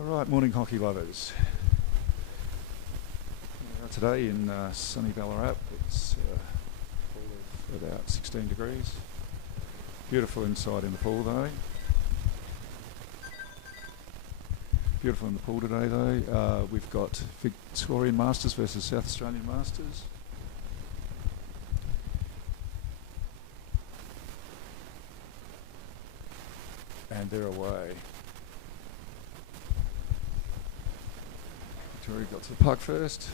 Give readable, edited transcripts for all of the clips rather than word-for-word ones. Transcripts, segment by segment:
All right, morning hockey lovers. Today in sunny Ballarat, it's full of about 16 degrees. Beautiful inside in the pool though. Beautiful in the pool today though. We've got Victorian Masters versus South Australian Masters. And they're away. Victoria got to the puck first.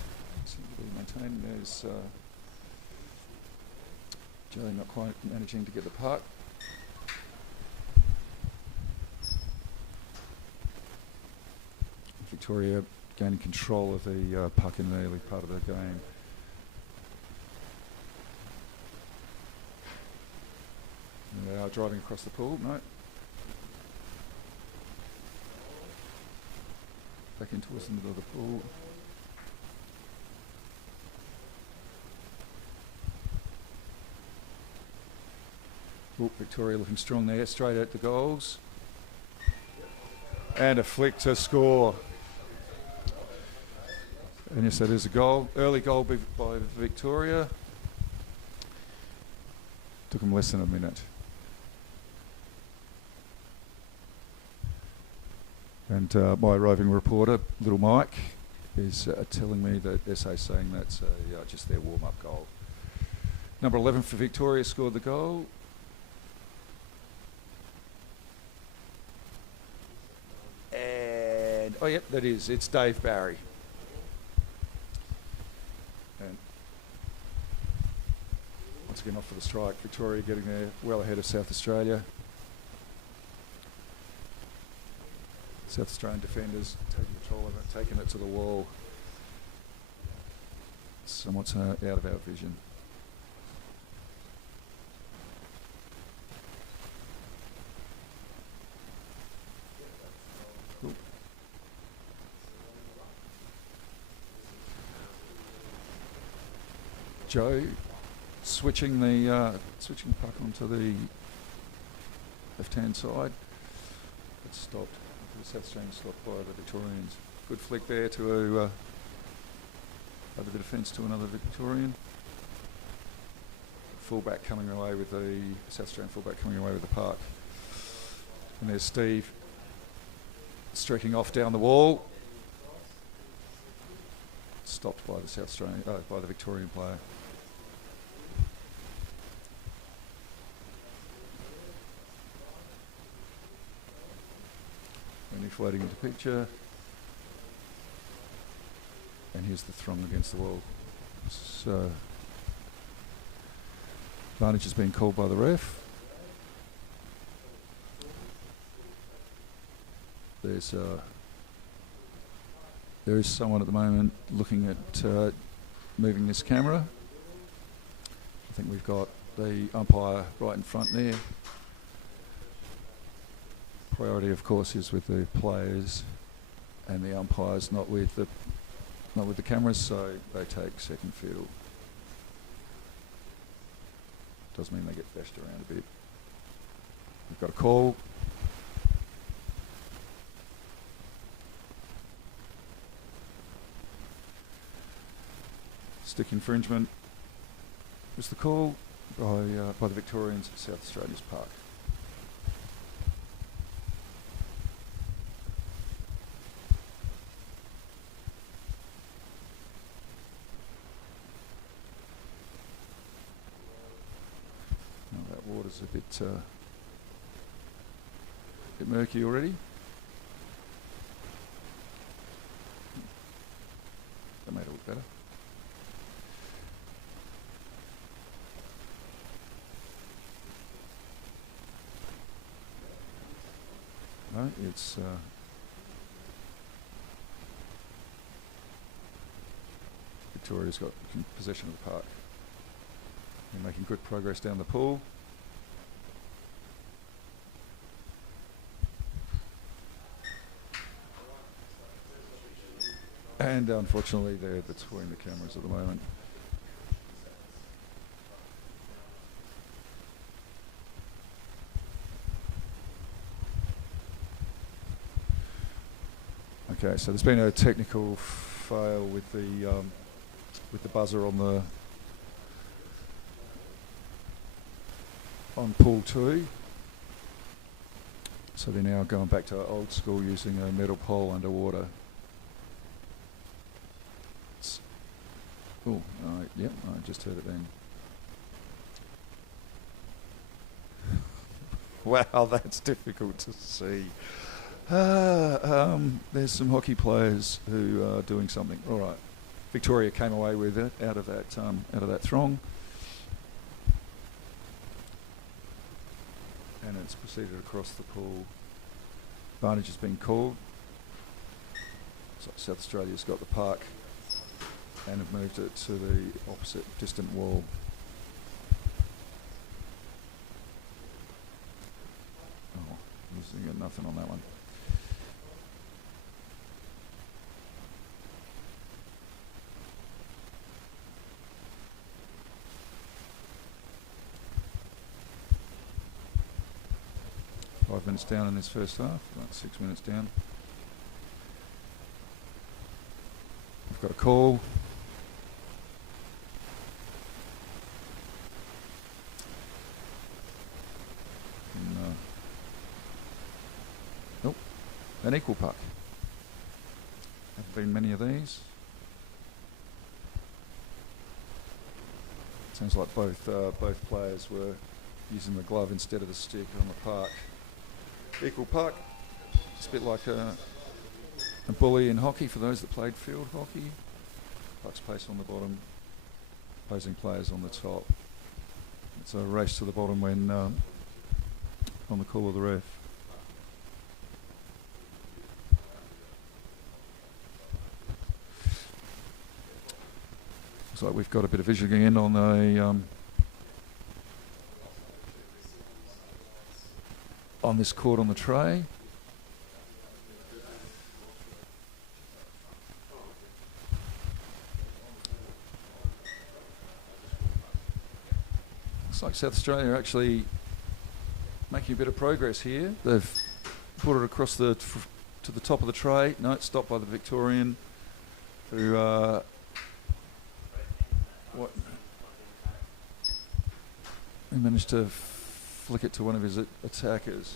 Seems to be maintained. There's Joe not quite managing to get the puck. Victoria gaining control of the puck in the early part of the game. They are driving across the pool. No. Back in towards the middle of the pool. Oh, Victoria looking strong there, straight at the goals. And a flick to score. And yes, that is a goal. Early goal by Victoria. Took them less than a minute. And my roving reporter, Little Mike, is telling me that SA's saying that's just their warm-up goal. Number 11 for Victoria scored the goal. And, oh yep, that is, it's Dave Barry. And once again off for the strike, Victoria getting there well ahead of South Australia. South Australian defenders taking control of it, taking it to the wall. Somewhat out of our vision. Cool. Joe switching the puck onto the left-hand side. It's stopped. The South Australian stopped by the Victorians. Good flick there to over the defence to another Victorian. Fullback coming away with the South Australian fullback coming away with the puck. And there's Steve streaking off down the wall. Stopped by the South Australian, by the Victorian player. Floating into picture, and here's the throng against the wall. So advantage has been called by the ref. There is someone at the moment looking at moving this camera. I think we've got the umpire right in front there. Priority, of course, is with the players and the umpires, not with the cameras, so they take second fiddle. Does mean they get bashed around a bit. We've got a call. Stick infringement was the call by the Victorians at South Australia's park. Water's a bit murky already. That made it look better. No, it's Victoria's got possession of the park. They're making good progress down the pool. And unfortunately, they're between the cameras at the moment. Okay, so there's been a technical fail with the buzzer on pool 2. So they're now going back to old school using a metal pole underwater. Oh, yep, I just heard it then. Wow, that's difficult to see. There's some hockey players who are doing something. All right, Victoria came away with it out of that throng, and it's proceeded across the pool. Advantage has been called. So South Australia's got the puck and have moved it to the opposite distant wall. Oh, you got nothing on that one. Five minutes down in this first half, about 6 minutes down. We've got a call. Nope, an equal puck. Haven't been many of these. Sounds like both players were using the glove instead of the stick on the puck. Equal puck. It's a bit like a bully in hockey for those that played field hockey. Puck's placed on the bottom, opposing players on the top. It's a race to the bottom when on the call of the ref. Looks like we've got a bit of vision again on this court on the tray. Looks like South Australia are actually making a bit of progress here. They've put it across to the top of the tray. No, it's stopped by the Victorian, who he managed to flick it to one of his attackers.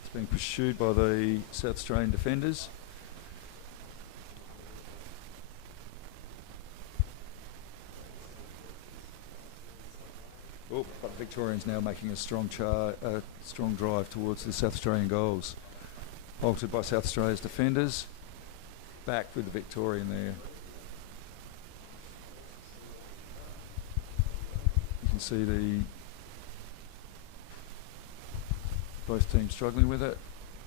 It's being pursued by the South Australian defenders. Oh, but the Victorians now making a strong drive towards the South Australian goals. Halted by South Australia's defenders. Back with the Victorian there. You can see both teams struggling with it.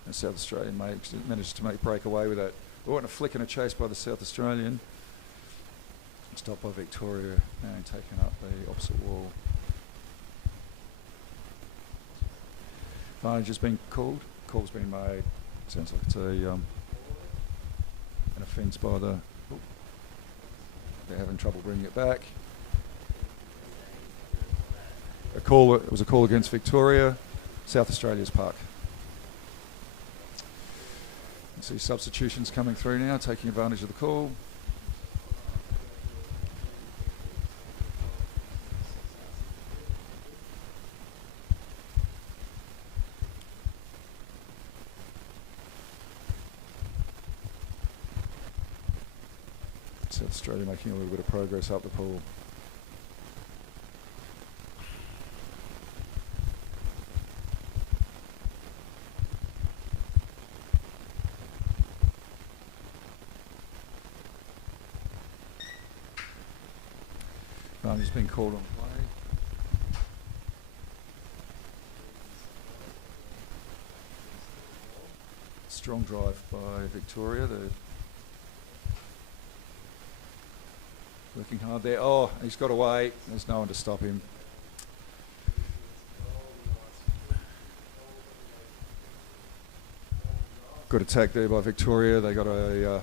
And South Australian managed to break away with it. Oh, and a flick and a chase by the South Australian. Stopped by Victoria and taken up the opposite wall. Advantage has been called. Call's been made. Sounds like it's an offence by the. Oh, they're having trouble bringing it back. It was a call against Victoria. South Australia's puck. You see substitutions coming through now, taking advantage of the call. South Australia making a little bit of progress up the pool. He's been called on play. Strong drive by Victoria. They're working hard there. Oh, he's got away. There's no one to stop him. Good attack there by Victoria. They got a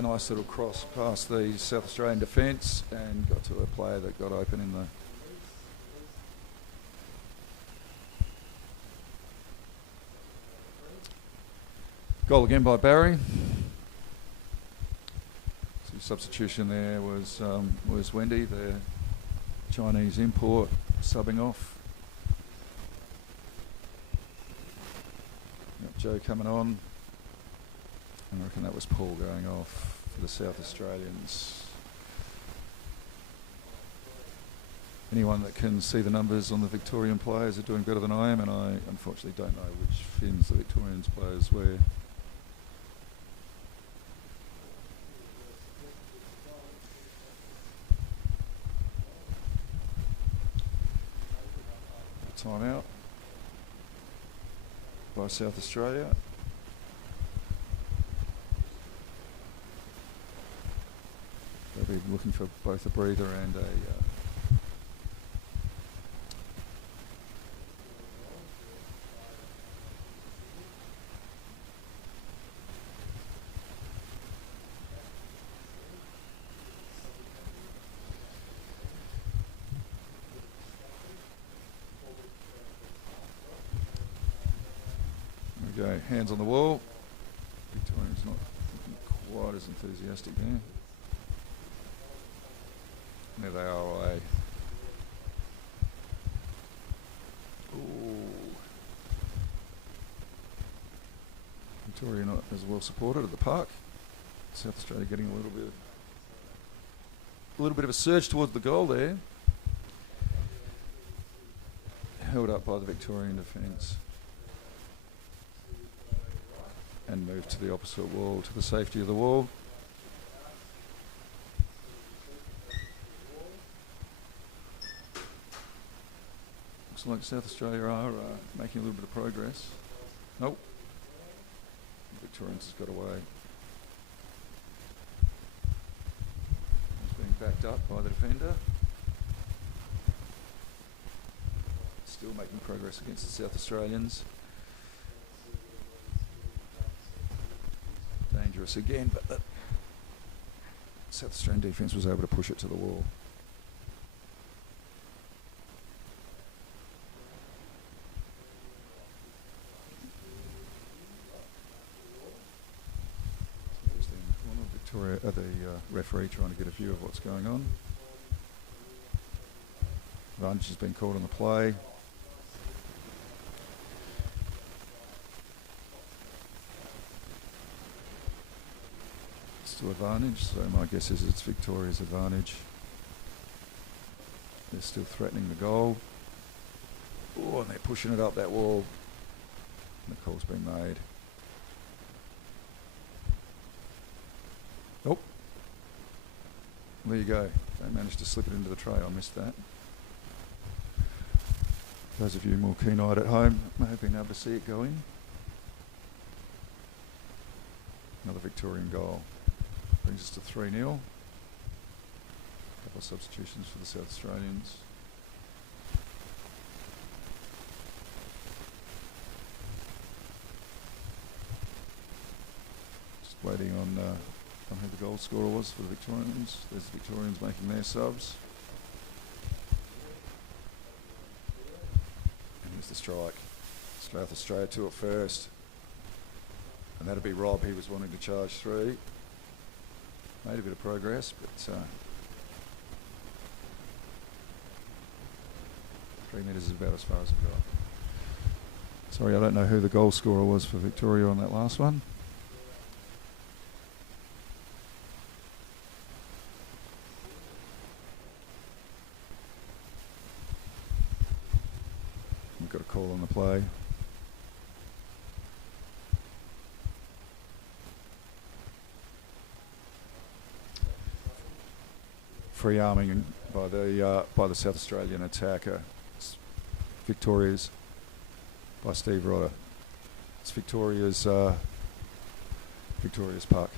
nice little cross past the South Australian defence and got to a player that got open in the. Goal again by Barry. substitution there was Wendy, the Chinese import, subbing off. Got Joe coming on. And I reckon that was Paul going off for the South Australians. Anyone that can see the numbers on the Victorian players are doing better than I am, and I unfortunately don't know which fins the Victorians players wear. Timeout by South Australia. They'll be looking for both a breather and a there we go, hands on the wall. Victorian's not looking quite as enthusiastic there. There they are away. Ooh. Victoria not as well supported at the park. South Australia getting a little bit of a surge towards the goal there. Held up by the Victorian defence. And moved to the opposite wall, to the safety of the wall. Looks like South Australia are making a little bit of progress. Nope. The Victorians has got away. He's being backed up by the defender. Still making progress against the South Australians. Dangerous again, but the South Australian defence was able to push it to the wall. Victoria, the referee trying to get a view of what's going on. Advantage has been called on the play. Still advantage, so my guess is it's Victoria's advantage. They're still threatening the goal. Oh, and they're pushing it up that wall. And the call's been made. Oh, there you go. They managed to slip it into the tray. I missed that. Those of you more keen-eyed at home may have been able to see it go in. Another Victorian goal. Brings us to 3-0. A couple of substitutions for the South Australians. Just waiting on who the goal scorer was for the Victorians. There's the Victorians making their subs. And here's the strike. South Australia to it first. And that'd be Rob, he was wanting to charge through. Made a bit of progress, but 3 metres is about as far as it got. Sorry, I don't know who the goal scorer was for Victoria on that last one. We've got a call on the play. Free arming by the South Australian attacker. It's Victoria's by Steve Rodder. It's Victoria's puck.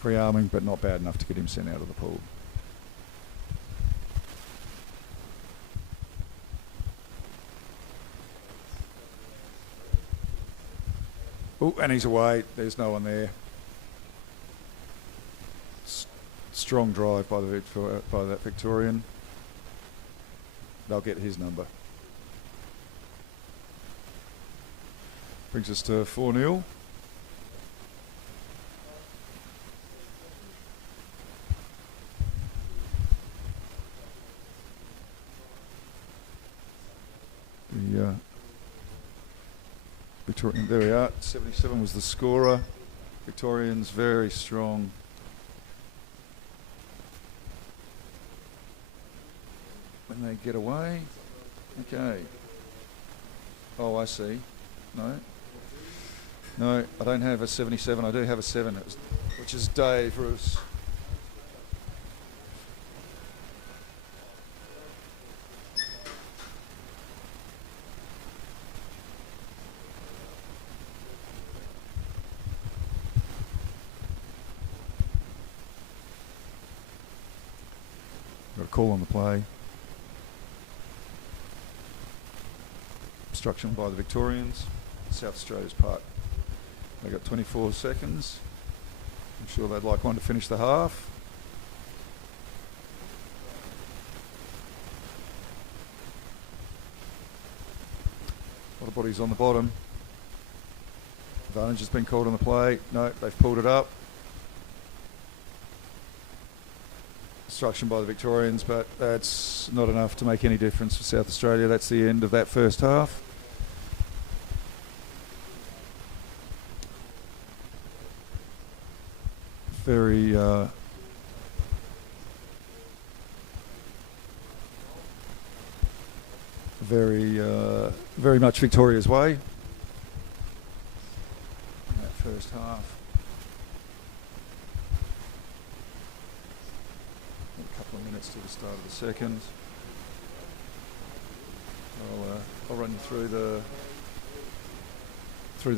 Free arming, but not bad enough to get him sent out of the pool. Oh, and he's away. There's no one there. Strong drive by that Victorian. They'll get his number. Brings us to 4-0. Victorian, there we are. 77 was the scorer. Victorians very strong. When they get away. Okay. Oh, I see. No. No, I don't have a 77. I do have a 7, which is Dave Roos. Got a call on the play. Obstruction by the Victorians. South Australia's part. They got 24 seconds. I'm sure they'd like one to finish the half. A lot of bodies on the bottom. Advantage has been called on the play. No, they've pulled it up. Obstruction by the Victorians, but that's not enough to make any difference for South Australia. That's the end of that first half. Very very much Victoria's way in that first half. A couple of minutes to the start of the second. I'll run you through the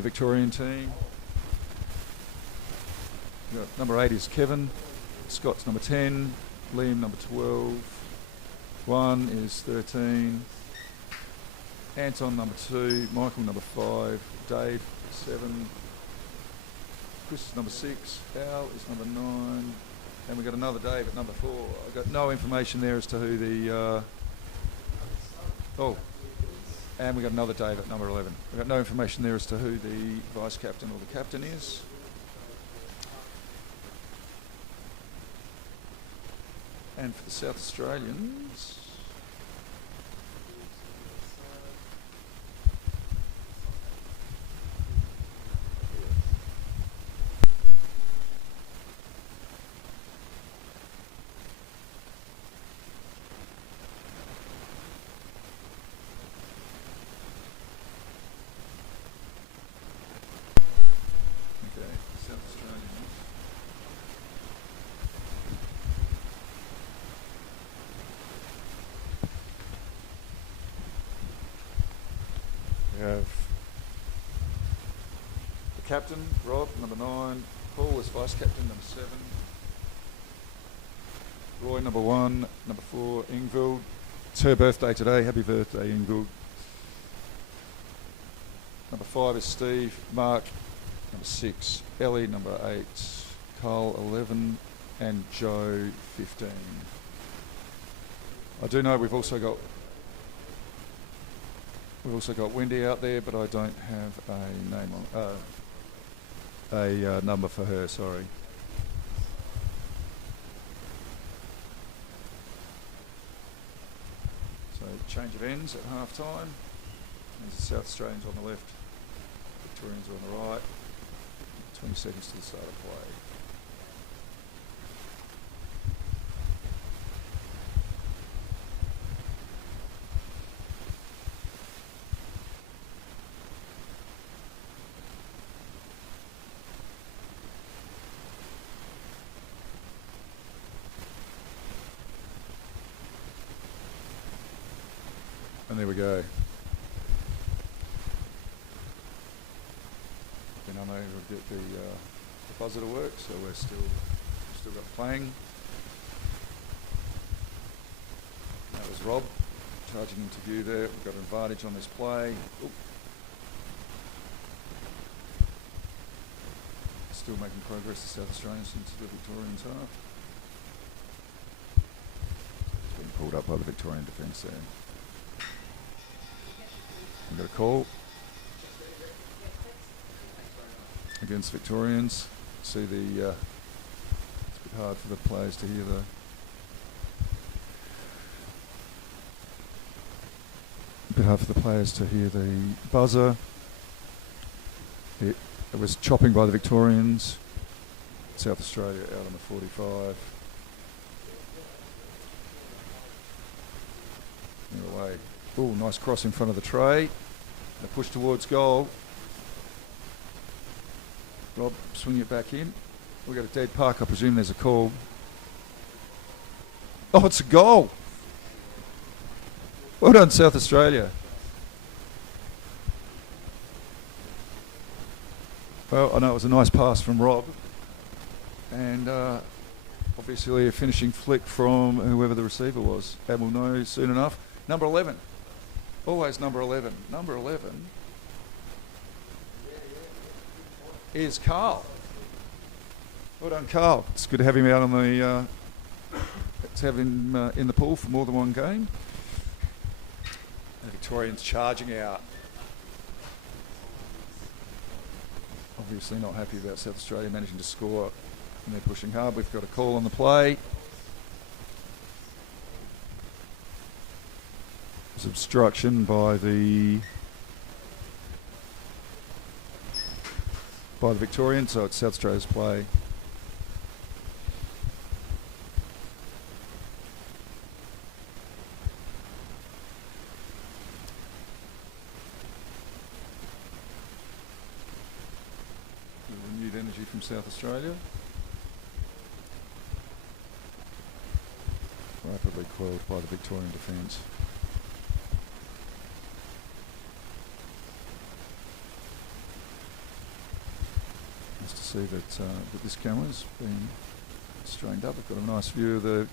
Victorian team. Number 8 is Kevin, Scott's number 10, Liam number 12, 1 is 13, Anton number 2, Michael number 5, Dave 7, Chris is number 6, Al is number 9, and we've got another Dave at number 4. I've got no information there as to who the... and we've got another Dave at number 11. We've got no information there as to who the vice captain or the captain is. And for the South Australians, have the captain, Rob, number 9, Paul is vice captain, number 7, Roy, number 1, number 4, Ingvild. It's her birthday today. Happy birthday, Ingvild. Number 5 is Steve, Mark, number 6, Ellie, number 8, Carl, 11, and Joe, 15. I do know we've also got Wendy out there, but I don't have a name on a number for her. Sorry. So change of ends at half time. There's the South Australians on the left, Victorians are on the right. 20 seconds to the start of play. And there we go. Been unable to get the buzzer to work, so we're still got playing. That was Rob charging into view there. We've got an advantage on this play. Oop. Still making progress, the South Australians into the Victorians half. It's been pulled up by the Victorian defence there. We've got a call against Victorians. See the it's a bit hard for the players to hear the buzzer. It was chopping by the Victorians. South Australia out on the 45. Away. Oh, nice cross in front of the tray. A push towards goal. Rob, swing it back in. We've got a dead puck. I presume there's a call. Oh, it's a goal. Well done, South Australia. Well, I know it was a nice pass from Rob. And obviously a finishing flick from whoever the receiver was. And we'll know soon enough. Number 11. Always number 11. Number 11 is Carl. Well done, Carl. It's good to have him out on the... let's have him in the pool for more than one game. And the Victorians charging out. Obviously not happy about South Australia managing to score. And they're pushing hard. We've got a call on the play. There's obstruction by the Victorians, so it's South Australia's play. Renewed energy from South Australia. Rapidly quelled by the Victorian defence. Nice to see that this camera's been strained up. I've got a nice view of the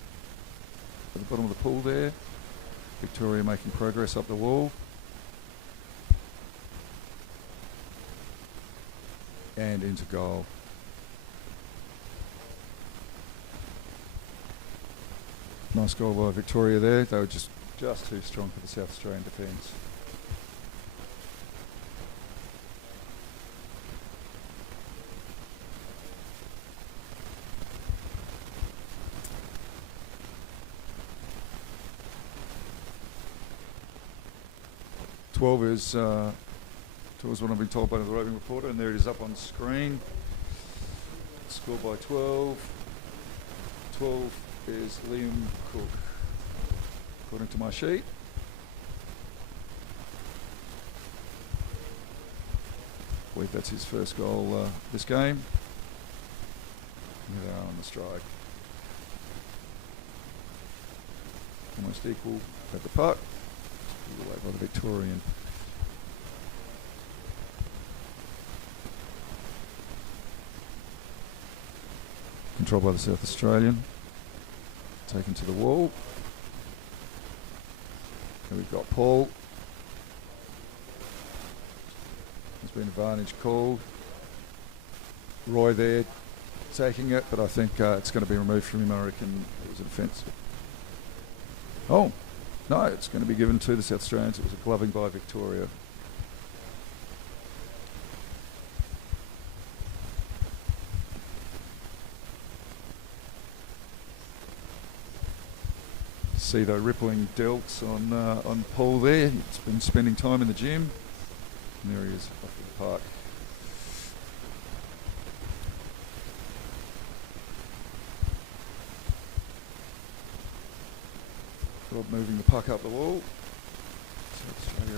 bottom of the pool there. Victoria making progress up the wall. And into goal. Nice goal by Victoria there. They were just too strong for the South Australian defence. Is towards what I've been told by the roving reporter, and there it is up on screen. Scored by 12. 12 is Liam Cook, according to my sheet. I believe that's his first goal this game. Here they are on the strike. Almost equal at the puck. Pulled away by the Victorian. Controlled by the South Australian. Taken to the wall. And we've got Paul. There's been advantage called. Roy there taking it, but I think it's going to be removed from him. I reckon it was an offence. Oh, no, it's going to be given to the South Australians. It was a gloving by Victoria. See the rippling delts on Paul there. He's been spending time in the gym. And there he is off the park. Rob moving the puck up the wall. South Australia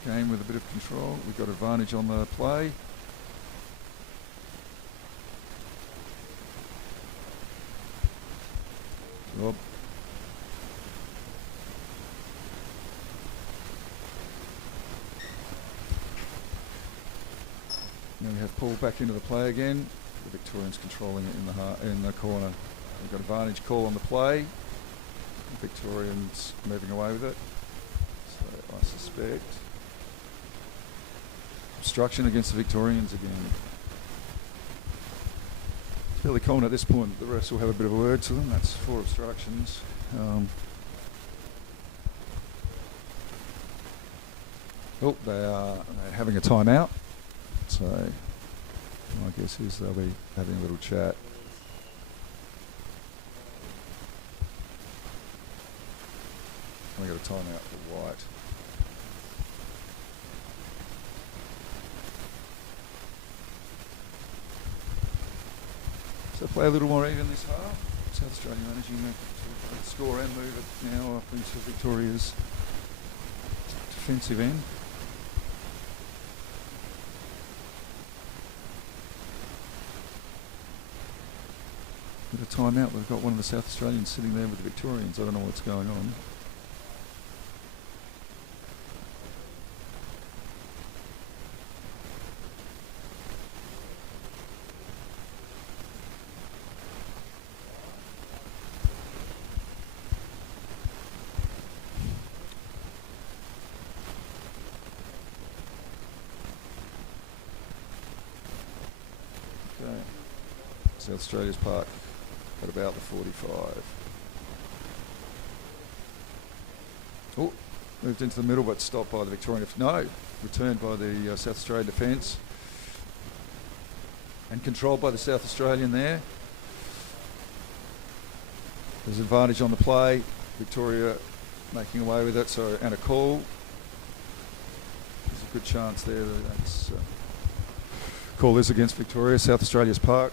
again with a bit of control. We've got advantage on the play. Rob. Now we have Paul back into the play again. The Victorians controlling it in the corner. We've got advantage call on the play. The Victorians moving away with it. So I suspect obstruction against the Victorians again. Fairly common at this point. The refs will have a bit of a word to them. That's 4 obstructions. They're having a timeout. So my guess is they'll be having a little chat. We got a timeout for White. So play a little more even this half. South Australia managing to score and move it now up into Victoria's defensive end. Bit of timeout. We've got one of the South Australians sitting there with the Victorians. I don't know what's going on. Okay. South Australia's park at about the 45. Oh, moved into the middle but stopped by the Victorian. No, returned by the South Australian defence. And controlled by the South Australian there. There's advantage on the play. Victoria making away with it, so and a call. There's a good chance there that that's call is against Victoria. South Australia's park.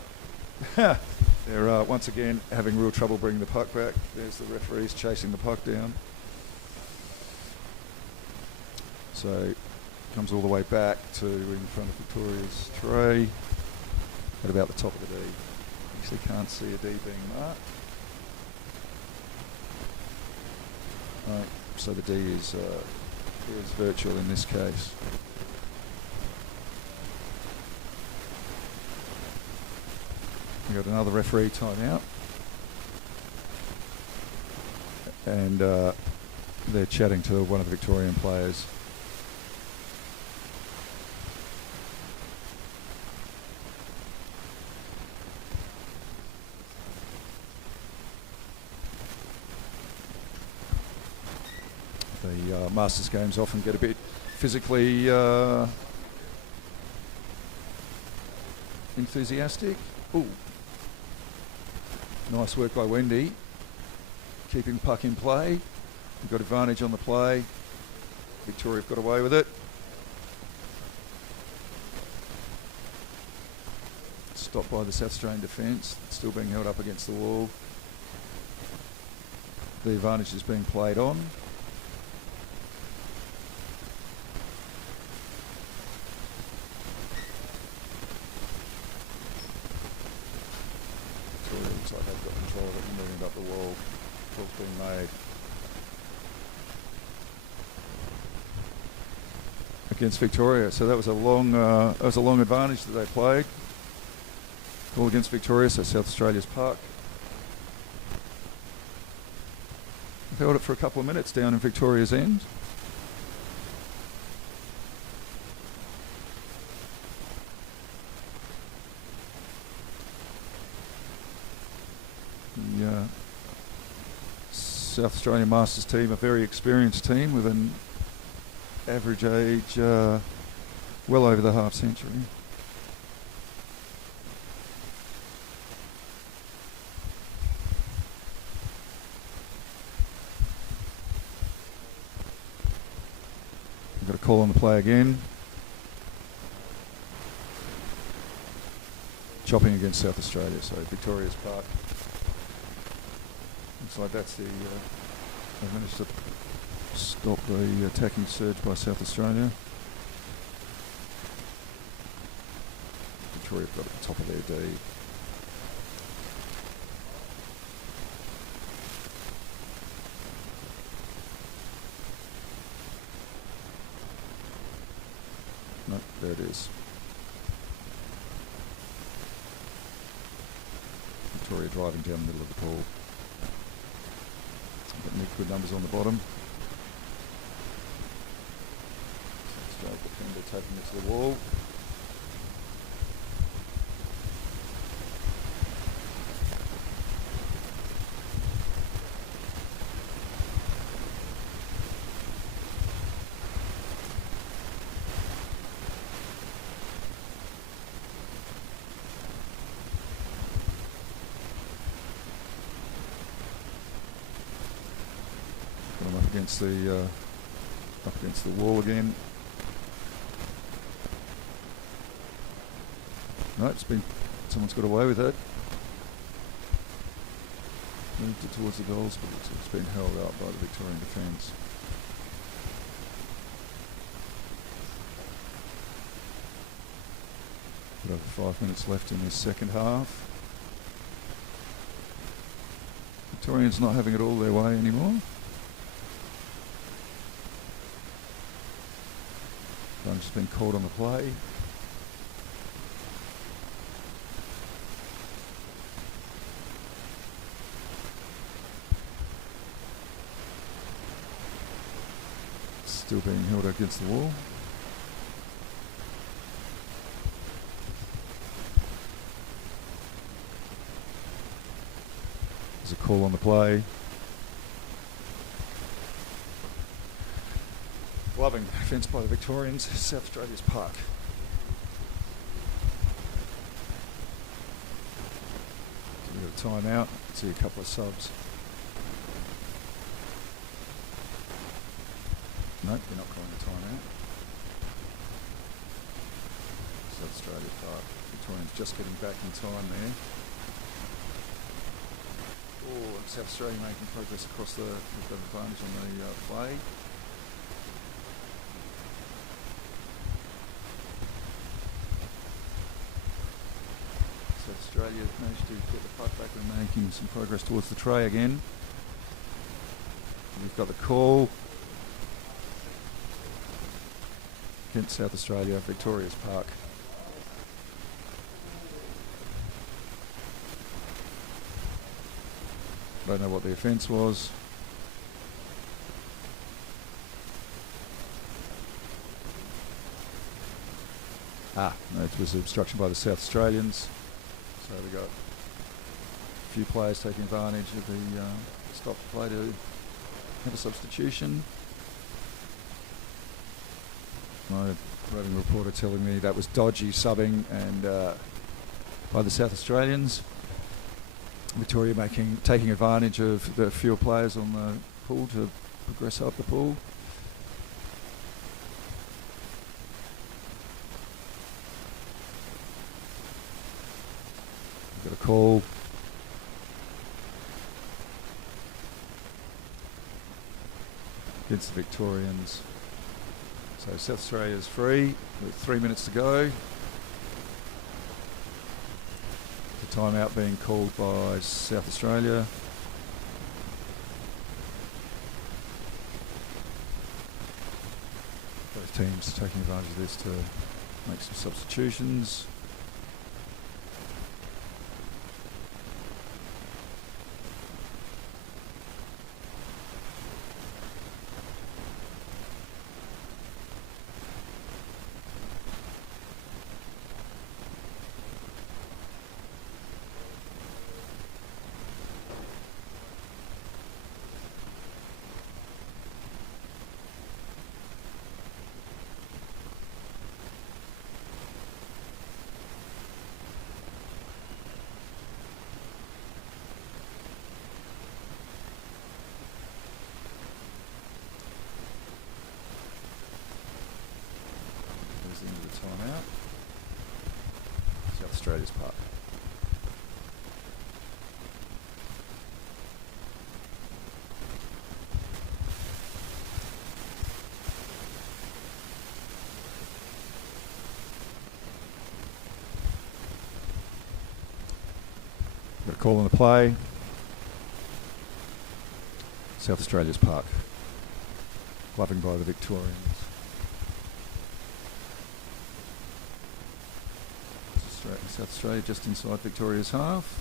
They're once again having real trouble bringing the puck back. There's the referees chasing the puck down. So comes all the way back to in front of Victoria's tray at about the top of the D. Actually can't see a D being marked. Right, so the D is virtual in this case. We've got another referee timeout. And they're chatting to one of the Victorian players. The Masters games often get a bit physically enthusiastic. Ooh. Nice work by Wendy. Keeping puck in play. We've got advantage on the play. Victoria have got away with it. Stopped by the South Australian defence. Still being held up against the wall. The advantage is being played on. Looks like they've got control of it and moving up the wall. Ball's being made. Against Victoria. So that was a long advantage that they played. Goal against Victoria, so South Australia's park. They've held it for a couple of minutes down in Victoria's end. The South Australian Masters team, a very experienced team with an average age well over the half century. We've got a call on the play again. Chopping against South Australia, so Victoria's park. Looks like that's the. They've managed to stop the attacking surge by South Australia. Victoria have got at the top of their D. No, there it is. Victoria driving down the middle of the ball. Got good numbers on the bottom. Straight defender taking it to the wall. Up against the wall again. No, someone's got away with it. moved it towards the goals, but it's been held up by the Victorian defence. Got over 5 minutes left in this second half. Victorians not having it all their way anymore. Bunch has been called on the play. Still being held against the wall. There's a call on the play. Loving defence by the Victorians, South Australia's park. So we've got a timeout, see a couple of subs. Nope, they're not calling a timeout. South Australia park. Victorians just getting back in time there. Oh, and South Australia making progress across the advantage on the play. South Australia managed to get the puck back and making some progress towards the tray again. We've got the call against South Australia, Victoria's Park. Don't know what the offence was. No, it was obstruction by the South Australians. So we got a few players taking advantage of the stop play to have a substitution. My roving reporter telling me that was dodgy subbing and by the South Australians. Victoria taking advantage of the fewer players on the pool to progress up the pool. We've got a call. Against the Victorians. So South Australia's free with 3 minutes to go. The timeout being called by South Australia. Both teams taking advantage of this to make some substitutions. Into the timeout. South Australia's park. Got a call on the play. South Australia's park. Loving by the Victorians. South Australia just inside Victoria's half.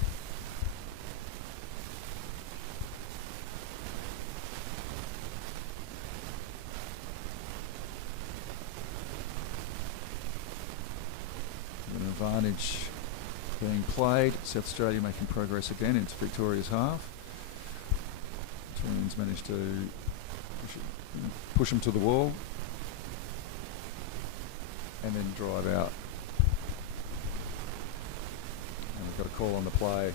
An advantage being played. South Australia making progress again into Victoria's half. Victorians managed to push them to the wall and then drive out. We've got a call on the play.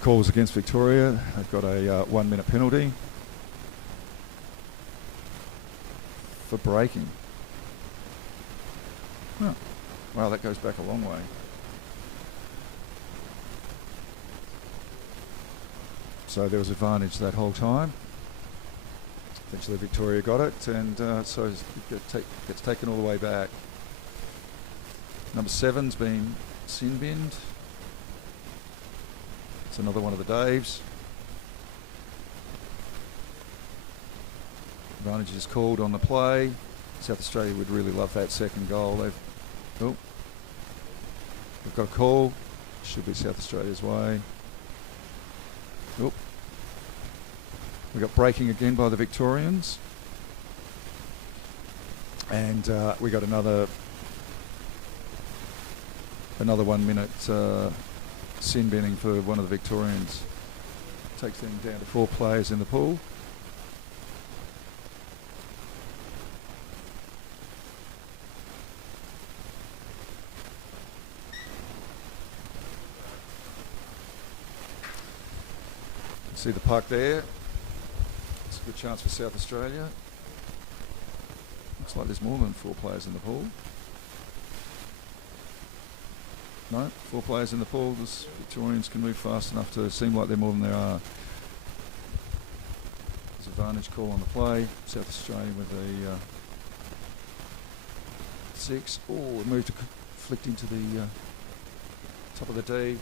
Calls against Victoria. They've got a 1 minute penalty for breaking. Oh, wow, that goes back a long way. So there was advantage that whole time. Eventually Victoria got it, and so it gets taken all the way back. Number 7's been sin binned. It's another one of the Daves. Advantage is called on the play. South Australia would really love that second goal. They've got a call. Should be South Australia's way. Oh. We got breaking again by the Victorians. And we got another 1 minute sin binning for one of the Victorians. Takes them down to 4 players in the pool. See the puck there. It's a good chance for South Australia. Looks like there's more than 4 players in the pool. No, 4 players in the pool. The Victorians can move fast enough to seem like they're more than there are. There's advantage call on the play. South Australia with the 6. Oh, it moved to flicked into the top of the D.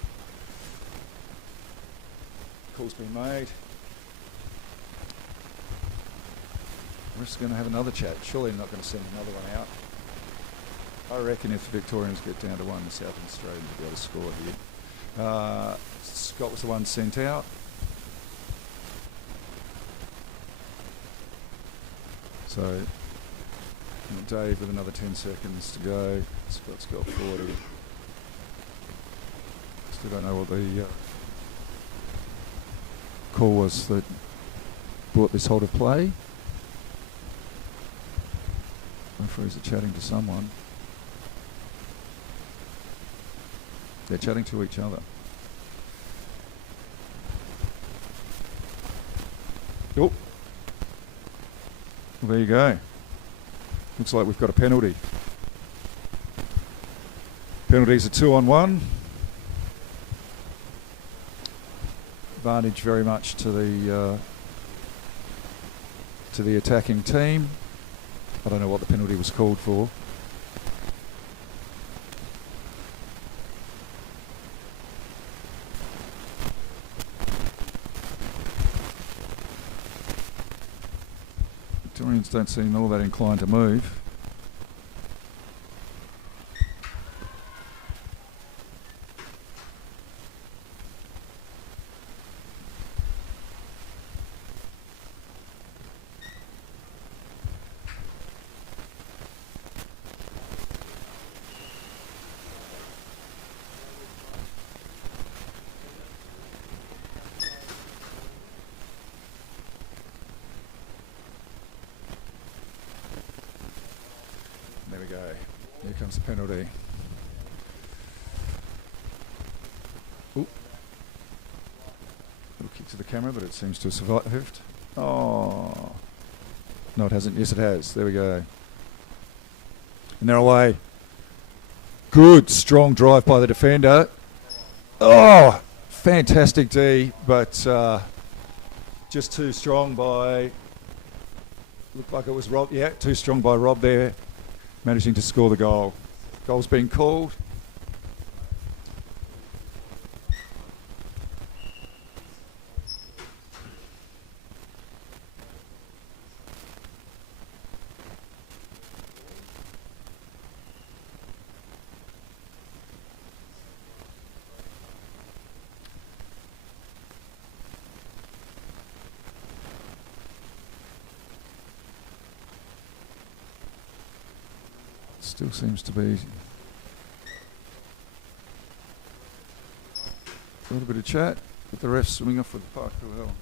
Call's been made. We're just going to have another chat. Surely not going to send another one out. I reckon if the Victorians get down to 1, the South Australians will be able to score here. Scott was the one sent out. So Dave with another 10 seconds to go. Scott's got 40. Still don't know what the call was that brought this hold of play. Referees are chatting to someone. They're chatting to each other. Oh, well, there you go. Looks like we've got a penalty. Penalties are 2-on-1. Advantage very much to the attacking team. I don't know what the penalty was called for. Victorians don't seem all that inclined to move. There we go. Here comes the penalty. Ooh. Little kick to the camera, but it seems to have survived. Oh. No, it hasn't. Yes, it has. There we go. And they're away. Good, strong drive by the defender. Oh, fantastic D, but just too strong by... Looked like it was Rob. Yeah, too strong by Rob there. Managing to score the goal. Goal's been called. Still seems to be a little bit of chat with the refs swimming off with the puck. Oh hell.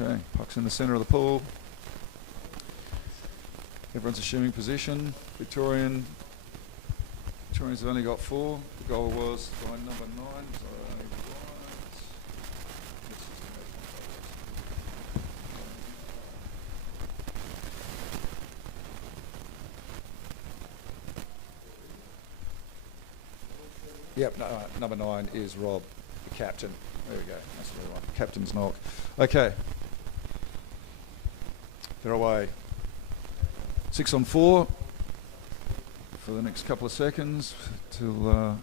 Okay, puck's in the centre of the pool. Everyone's assuming position. Victorians have only got 4. The goal was by number 9. So Yep, number 9 is Rob, the captain. There we go. That's the one. Captain's knock. Okay. They're away. 6 on 4 for the next couple of seconds till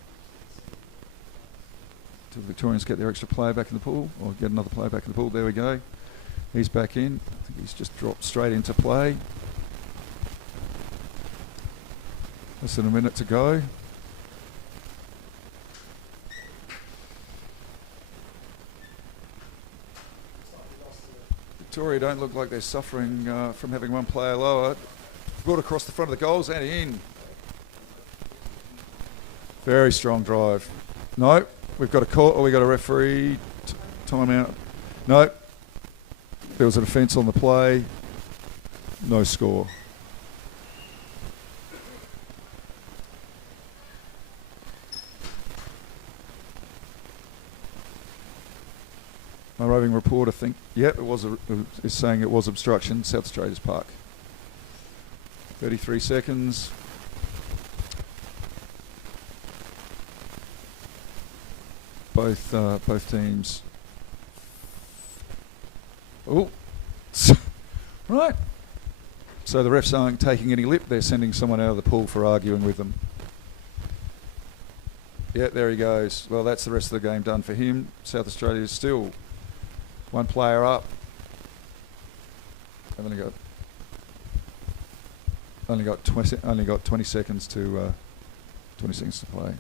Victorians get their extra player back in the pool, or get another player back in the pool. There we go. He's back in. I think he's just dropped straight into play. Less than a minute to go. Victoria don't look like they're suffering from having one player lower. Brought across the front of the goals and in. Very strong drive. No, we've got a call, or we've got a referee timeout. No, there was a defence on the play. No score. My roving reporter yep, is saying it was obstruction. South Australia's Park. 33 seconds. Both teams. Oh, right. So the refs aren't taking any lip. They're sending someone out of the pool for arguing with them. Yeah, there he goes. Well, that's the rest of the game done for him. South Australia is still one player up. I've only got 20 seconds to 20 seconds to play.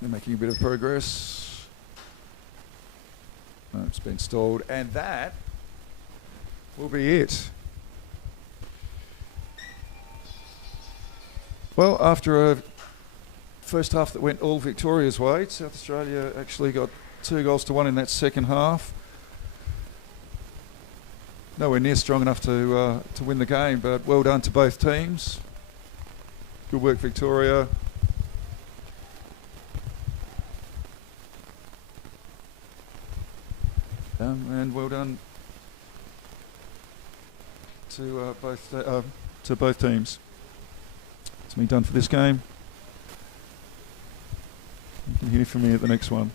They're making a bit of progress. No, it's been stalled, and that will be it. Well, after a first half that went all Victoria's way, South Australia actually got 2-1 in that second half. Nowhere near strong enough to win the game, but well done to both teams. Good work, Victoria. And well done to both teams. It's me done for this game. You can hear from me at the next one.